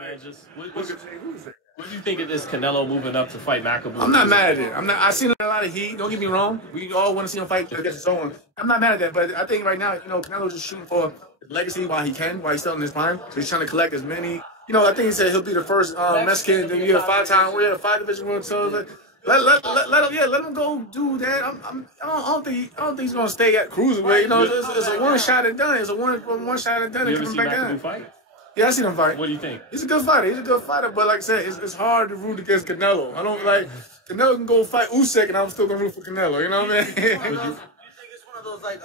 man. Just what do you think of this Canelo moving up to fight Macabre? I'm not mad at it. I seen a lot of heat. Don't get me wrong. We all want to see him fight against someone. I'm not mad at that, but I think right now, Canelo's just shooting for his legacy while he's still in his prime. So he's trying to collect as many. I think he said he'll be the first Mexican to be a five division world. So let him go do that. I don't think he's gonna stay at cruiserweight. It's a one shot and done. It's a one shot and done. You and ever coming see back Macabre down. fight? Yeah, I seen him fight. What do you think? He's a good fighter. But like I said, it's hard to root against Canelo. I don't like Canelo can go fight Usyk, and I'm still gonna root for Canelo. You know what I mean? Do you think it's one of those like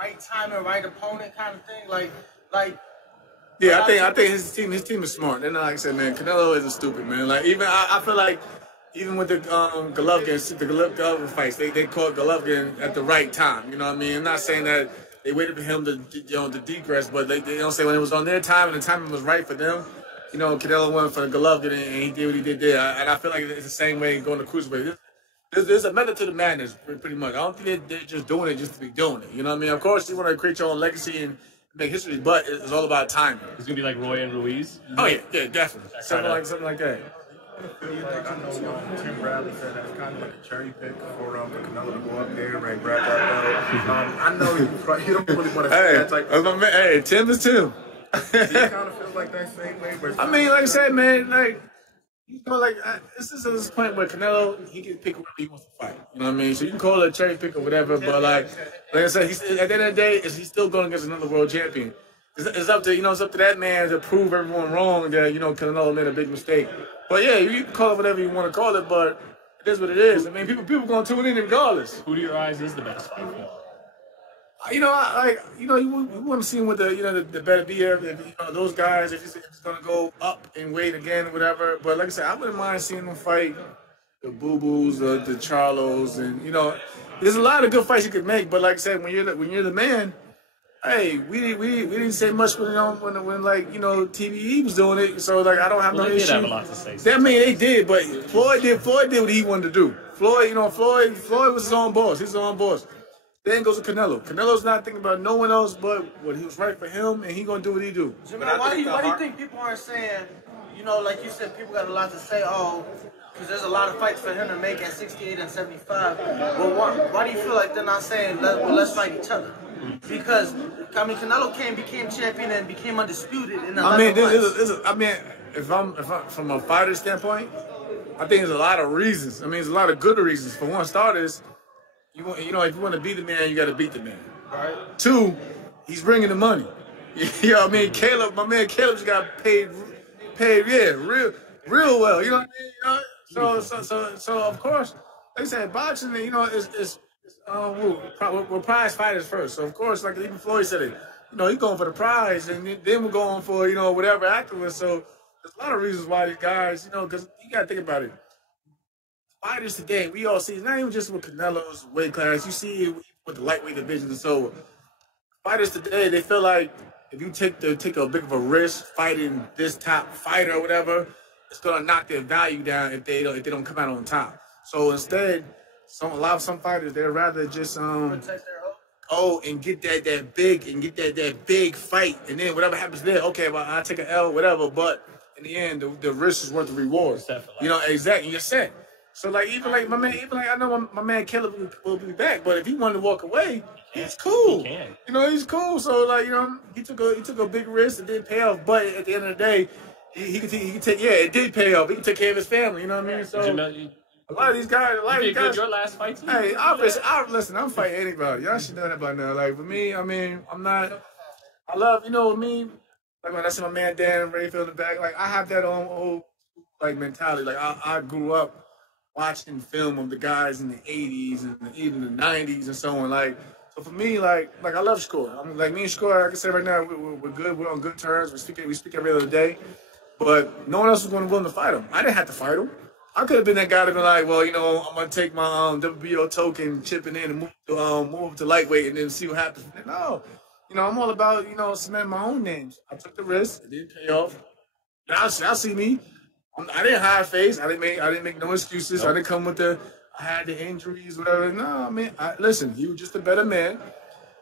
right time and right opponent kind of thing? Like. Yeah, I think his team is smart. And like I said, man, Canelo isn't stupid, man. Like even I feel like even with the Golovkin fights, they caught Golovkin at the right time. You know what I mean? I'm not saying that they waited for him to degress, but they don't say when it was on their time and the timing was right for them. Canelo went for the Golovkin and he did what he did there. And I feel like it's the same way going to Cruiserweight. There's a method to the madness, pretty much. I don't think they're just doing it just to be doing it. You know what I mean? Of course, you want to create your own legacy and make history, but it's all about timing. It's gonna be like Roy and Ruiz. Oh yeah, definitely. Something like that. I know Tim Bradley said that's kind of like a cherry pick for Canelo to go up there and grab that belt. I know you don't really want to say that type of stuff. Hey, Tim is Tim. Do you kind of feel like that same way? I mean, like I said, man, this is this point where Canelo, he can pick whoever he wants to fight. You know what I mean? So you can call it a cherry pick or whatever, but like I said, at the end of the day, he's still going against another world champion. It's up to that man to prove everyone wrong that Canelo made a big mistake. But yeah, you can call it whatever you want to call it, but it is what it is. I mean, people going to tune in regardless. Who to your eyes is the best fight? You want to see him with the better beer, those guys. If he's gonna go up in weight again or whatever. But like I said, I wouldn't mind seeing him fight the Boo Boos, the Charlos, and there's a lot of good fights you could make. But like I said, when you're the man, hey, we didn't say much when TBE was doing it. So like I don't have no issue. They did have a lot to say. I mean, they did, but Floyd did what he wanted to do. Floyd was his own boss. He's his own boss. Then goes to Canelo. Canelo's not thinking about no one else but what he was right for him, and he gonna do what he do. Jamel, why do you think people aren't saying, like you said, people got a lot to say, because there's a lot of fights for him to make at 68 and 75. Well, why do you feel like they're not saying, let's fight each other? Because, Canelo became champion and became undisputed in the if I'm from a fighter standpoint, I think there's a lot of reasons. I mean, there's a lot of good reasons. For one, starters, if you want to be the man, you got to beat the man. Right. Two, he's bringing the money. My man Caleb just got paid, real well. You know what I mean? So of course, like I said, boxing, we're prize fighters first. So of course, like even Floyd said it, he's going for the prize, and then we're going for whatever afterwards. So there's a lot of reasons why these guys, because you got to think about it. Fighters today, we all see, it's not even just with Canelo's weight class. You see it with the lightweight division. So fighters today, they feel like if you take a big of a risk fighting this top fighter or whatever, it's gonna knock their value down if they don't come out on top. So instead, some fighters, they'd rather just and get that big fight, and then whatever happens there, okay, well I take an L, whatever. But in the end, the risk is worth the reward. Exactly. You're set. So I know my man Caleb will be back, but if he wanted to walk away, he's cool. He can. He's cool. So he took a big risk. It didn't pay off, but at the end of the day, he could take. Yeah, it did pay off. He could take care of his family. You know what I mean? So a lot of these guys, your last fight too? Hey, listen. I'm fighting anybody. Y'all should know that by now. Like for me, I mean, I'm not. I love me. Like when I see my man Dan Rayfield in the back, like I have that old mentality. Like I grew up watching film of the guys in the 80s and even the 90s and so on. So for me, I love Shakur. I'm like me and Shakur. Like I said right now, we're good. We're on good terms. We speak every other day. But no one else was willing to fight him. I didn't have to fight him. I could have been that guy to be like, well, I'm gonna take my WBO token, chip it in, and move to lightweight, and then see what happens. No, I'm all about cementing my own names. I took the risk. It didn't pay off. Y'all see me. I didn't hide face. I didn't make no excuses. Nope. I didn't come with I had the injuries, whatever. No, listen, he was just a better man.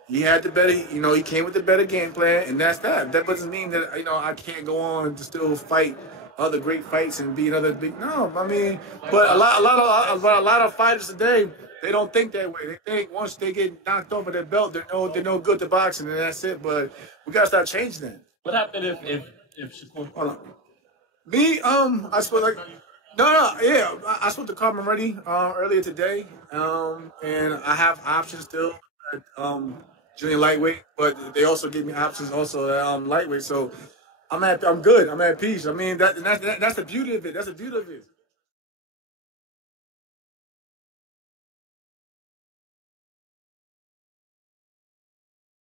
he had the better. You know, he came with the better game plan, and that's that. That doesn't mean that I can't go on to still fight other great fights and be another big. No, I mean, but a lot of fighters today, they don't think that way. They think once they get knocked off of their belt, they're no good to boxing, and that's it. But we gotta start changing that. What happened if Shakur? Hold on. Me, I spoke like yeah, I spoke to Carmen Reddy earlier today, and I have options still at junior lightweight, but they also gave me options also at lightweight. So I'm good. I'm at peace. I mean that's the beauty of it. That's the beauty of it.